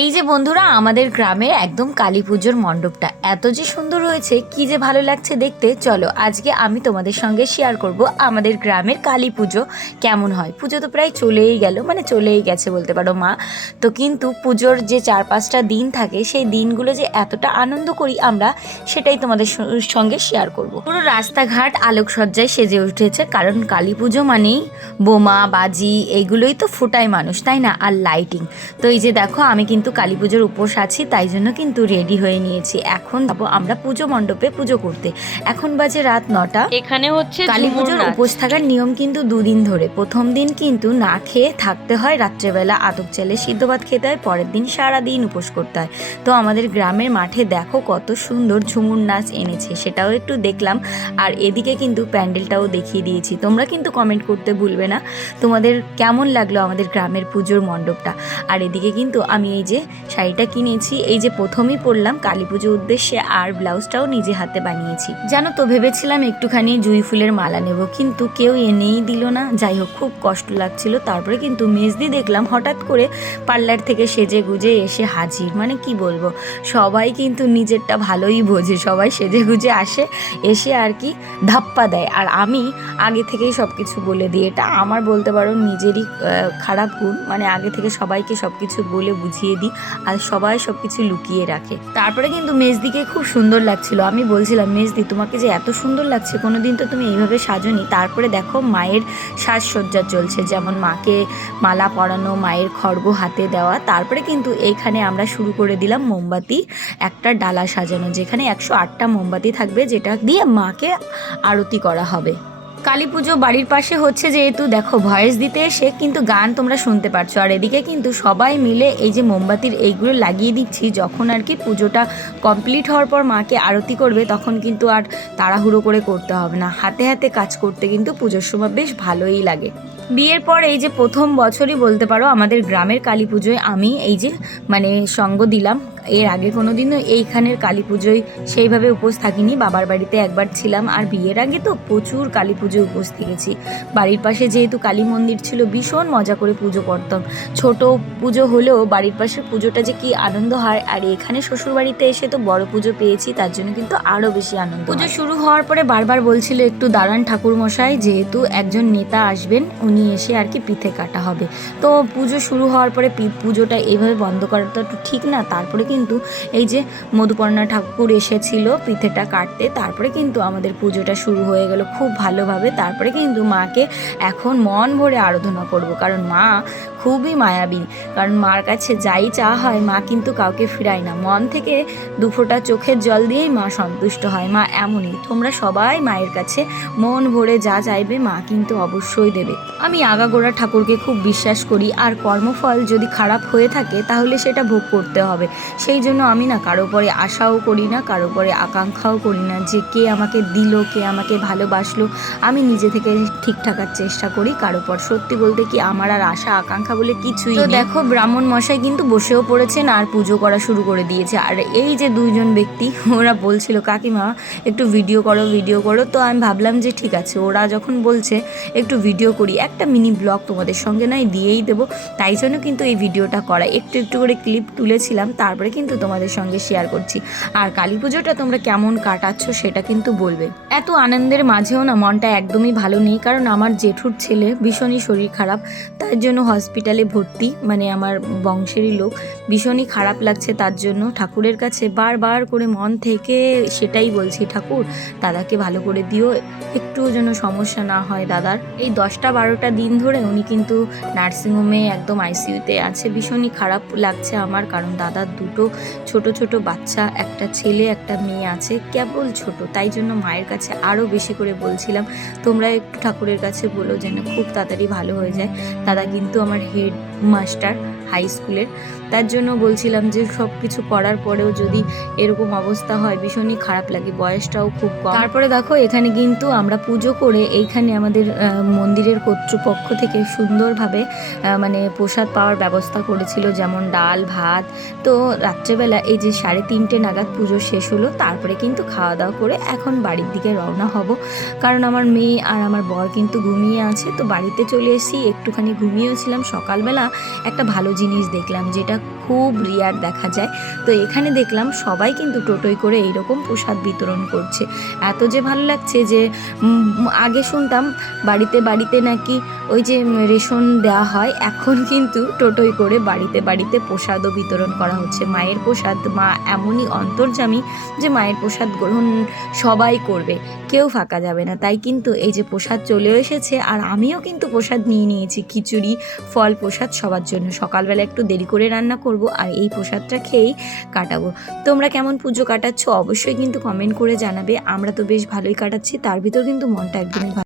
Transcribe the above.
এই যে বন্ধুরা, আমাদের গ্রামের একদম কালী পুজোর মণ্ডপটা এত যে সুন্দর হয়েছে, কি যে ভালো লাগছে দেখতে। চলো আজকে আমি তোমাদের সঙ্গে শেয়ার করব আমাদের গ্রামের কালী পুজো কেমন হয়। পুজো তো প্রায় চলেই গেল, মানে চলেই গেছে বলতে পারো মা। তো কিন্তু পুজোর যে 4-5টা দিন থাকে, সেই দিনগুলো যে এতটা আনন্দ করি আমরা, সেটাই তোমাদের সঙ্গে শেয়ার করব। পুরো রাস্তাঘাট আলোকসজ্জায় সেজে উঠেছে, কারণ কালী পুজো মানেই বোমা বাজি এইগুলোই তো ফোটায় মানুষ, তাই না? আর লাইটিং। তো এই যে দেখো, আমি কিন্তু কালী পুজোর উপোস আছি, তাই জন্য কিন্তু রেডি হয়ে নিয়েছি। এখন যাবো আমরা পুজো মণ্ডপে পুজো করতে। এখন বাজে রাত 9টা। এখানে হচ্ছে কালী পুজোর উপোস থাকার নিয়ম কিন্তু 2 দিন ধরে। প্রথম দিন কিন্তু না খেয়ে থাকতে হয়, রাত্রেবেলা আতপ চালে সিদ্ধ ভাত খেতে হয়, পরের দিন সারা দিন উপোস করতে হয়। তো আমাদের গ্রামের মাঠে দেখো কত সুন্দর ঝুমুর নাচ এনেছে, সেটাও একটু দেখলাম। আর এদিকে কিন্তু প্যান্ডেলটাও দেখিয়ে দিয়েছি। তোমরা কিন্তু কমেন্ট করতে ভুলবে না তোমাদের কেমন লাগলো আমাদের গ্রামের পুজোর মণ্ডপটা। আর এদিকে কিন্তু আমি এই যে শাড়িটা কিনেছি, এই যে প্রথমেই পরলাম কালী পুজোর উদ্দেশ্যে, আর ব্লাউজটাও নিজে হাতে বানিয়েছি। জানো তো, ভেবেছিলাম একটুখানি জুঁই ফুলের মালা নেব, কিন্তু কেউ এনেই দিল না। যাই হোক, খুব কষ্ট লাগছিল। তারপরে কিন্তু মেজদি দেখলাম হঠাৎ করে পার্লার থেকে সেজে গুজে এসে হাজির। মানে কি বলবো, সবাই কিন্তু নিজেরটা ভালোই বোঝে, সবাই সেজে গুজে আসে, এসে আর কি ধাপ্পা দেয়। আর আমি আগে থেকেই সব কিছু বলে দিই, এটা আমার বলতে পারো নিজেরই খারাপ গুণ। মানে আগে থেকে সবাইকে সব কিছু বলে বুঝিয়ে দিই, আর সবাই সব কিছু লুকিয়ে রাখে। তারপরে কিন্তু মেজদিকে খুব সুন্দর লাগছিল। আমি বলছিলাম, মেজদি তোমাকে যে এত সুন্দর লাগছে, কোনোদিন তো তুমি এইভাবে সাজোনি। তারপরে দেখো মায়ের সাজসজ্জা চলছে, যেমন মাকে মালা পরানো, মায়ের খড়গ হাতে দেওয়া। তারপরে কিন্তু এইখানে আমরা শুরু করে দিলাম মোমবাতি একটা ডালা সাজানো, যেখানে 108টা মোমবাতি থাকবে, যেটা দিয়ে মাকে আরতি করা হবে। কালী পুজো বাড়ির পাশে হচ্ছে যেহেতু, দেখো ভয়েস দিতে এসে কিন্তু গান তোমরা শুনতে পারছো। আর এদিকে কিন্তু সবাই মিলে এই যে মোমবাতির এইগুলো লাগিয়ে দিচ্ছি। যখন আর কি পুজোটা কমপ্লিট হওয়ার পর মাকে আরতি করবে, তখন কিন্তু আর তাড়াহুড়ো করে করতে হবে না, হাতে হাতে কাজ করতে কিন্তু পুজোর সময় বেশ ভালোই লাগে। বিয়ের পর এই যে প্রথম বছরই বলতে পারো আমাদের গ্রামের কালী পুজোয় আমি এই যে মানে সঙ্গ দিলাম। এর আগে কোনো দিনও এইখানের কালী পুজোয় সেইভাবে উপোস থাকিনি, বাবার বাড়িতে একবার ছিলাম। আর বিয়ের আগে তো প্রচুর কালী পুজোয় উপোস থেকেছি। বাড়ির পাশে যেহেতু কালী মন্দির ছিল, ভীষণ মজা করে পুজো করতাম। ছোট পুজো হলেও বাড়ির পাশে পুজোটা যে কি আনন্দ হয়। আর এখানে শ্বশুর বাড়িতে এসে তো বড় পুজো পেয়েছি, তার জন্য কিন্তু আরও বেশি আনন্দ। পুজো শুরু হওয়ার পরে বারবার বলছিল একটু দাঁড়ান ঠাকুর মশাই, যেহেতু একজন নেতা আসবেন, উনি এসে আর কি পিঠে কাটা হবে। তো পুজো শুরু হওয়ার পরে পুজোটা এইভাবে বন্ধ করাটা তো ঠিক না। তারপরে কিন্তু এই যে মধুপর্ণা ঠাকুর এসেছিল পিঠেটা কাটতে, তারপরে কিন্তু আমাদের পুজোটা শুরু হয়ে গেল খুব ভালোভাবে। তারপরে কিন্তু মাকে এখন মন ভরে আরাধনা করব, কারণ মা খুবই মায়াবী। কারণ মার কাছে যাই চাওয়া হয়, মা কিন্তু কাউকে ফিরায় না, মন থেকে 2 ফোঁটা চোখের জল দিয়েই মা সন্তুষ্ট হয়। মা এমনই, তোমরা সবাই মায়ের কাছে মন ভরে যা চাইবে, মা কিন্তু অবশ্যই দেবে। আমি আগাগোড়া ঠাকুরকে খুব বিশ্বাস করি, আর কর্মফল যদি খারাপ হয়ে থাকে তাহলে সেটা ভোগ করতে হবে। সেই জন্য আমি না কারো পরে আশাও করি না, কারো পরে আকাঙ্ক্ষাও করি না যে কে আমাকে দিল, কে আমাকে ভালোবাসলো। আমি নিজে থেকে ঠিক থাকার চেষ্টা করি। কারো পর সত্যি বলতে কি আমার আর আশা আকাঙ্ক্ষা বলে কিছুই নেই। তো দেখো, ব্রাহ্মণ মশাই কিন্তু বসেও পড়েছেন আর পুজো করা শুরু করে দিয়েছে। আর এই যে 2জন ব্যক্তি, ওরা বলছিল কাকিমা একটু ভিডিও করো ভিডিও করো। তো আমি ভাবলাম যে ঠিক আছে, ওরা যখন বলছে একটু ভিডিও করি, একটা মিনি ব্লগ তোমাদের সঙ্গে নয় দিয়েই দেবো। তাই জন্য কিন্তু এই ভিডিওটা করা, একটু একটু করে ক্লিপ তুলেছিলাম, তারপরে কিন্তু তোমাদের সঙ্গে শেয়ার করছি। আর কালী পুজোটা তোমরা কেমন কাটাচ্ছ সেটা কিন্তু বলবে। এত আনন্দের মাঝেও না মনটা একদমই ভালো নেই, কারণ আমার জেঠুর ছেলে ভীষণই শরীর খারাপ, তার জন্য হসপিটালে ভর্তি। মানে আমার বংশেরই লোক, ভীষণই খারাপ লাগছে তার জন্য। ঠাকুরের কাছে বারবার করে মন থেকে সেটাই বলছি, ঠাকুর দাদাকে ভালো করে দিও, একটুও যেন সমস্যা না হয় দাদার। এই 10টা-12টা দিন ধরে উনি কিন্তু নার্সিংহোমে একদম আইসিইউতে আছে। ভীষণই খারাপ লাগছে আমার, কারণ দাদার 2টো ছোট ছোট বাচ্চা, একটা ছেলে একটা মেয়ে আছে, কেবল ছোট। তাই জন্য মায়ের কাছে আরও বেশি করে বলছিলাম, তোমরা একটু ঠাকুরের কাছে বলো যেন খুব তাড়াতাড়ি ভালো হয়ে যায়। দাদা কিন্তু আমার হেড মাস্টার হাই স্কুলের, তার জন্য বলছিলাম যে সব কিছু করার পরেও যদি এরকম অবস্থা হয় ভীষণই খারাপ লাগে, বয়সটাও খুব কম। তারপরে দেখো, এখানে কিন্তু আমরা পুজো করে এইখানে আমাদের মন্দিরের কর্তৃপক্ষ থেকে সুন্দরভাবে মানে প্রসাদ পাওয়ার ব্যবস্থা করেছিল, যেমন ডাল ভাত। তো রাত্রেবেলা এই যে 3:30 নাগাদ পুজো শেষ হলো, তারপরে কিন্তু খাওয়া দাওয়া করে এখন বাড়ির দিকে রওনা হব, কারণ আমার মেয়ে আর আমার বর কিন্তু ঘুমিয়ে আছে। তো বাড়িতে চলে এসেছি, একটুখানি ঘুমিয়েছিলাম। সকালবেলা একটা ভালো জিনিস দেখলাম, যেটা খুব রিয়ার দেখা যায়। তো এখানে দেখলাম সবাই কিন্তু টোটোয় করে এইরকম প্রসাদ বিতরণ করছে। এত যে ভালো লাগছে যে আগে শুনতাম বাড়িতে বাড়িতে নাকি ওই যে রেশন দেওয়া হয়, এখন কিন্তু টোটোয় করে বাড়িতে বাড়িতে প্রসাদও বিতরণ করা হচ্ছে। মায়ের প্রসাদ, মা এমনই অন্তর্যামী যে মায়ের প্রসাদ গ্রহণ সবাই করবে, কেউ ফাঁকা যাবে না। তাই কিন্তু এই যে প্রসাদ চলেও এসেছে, আর আমিও কিন্তু প্রসাদ নিয়ে নিয়েছি, খিচুড়ি ফল প্রসাদ সবার জন্য। সকালবেলা একটু দেরি করে রান্না করব আর এই প্রসাদটা খেয়েই কাটাবো। তোমরা কেমন পুজো কাটাচ্ছ অবশ্যই কিন্তু কমেন্ট করে জানাবে। আমরা তো বেশ ভালোই কাটাচ্ছি, তার ভিতর কিন্তু মনটা একদমই ভালো।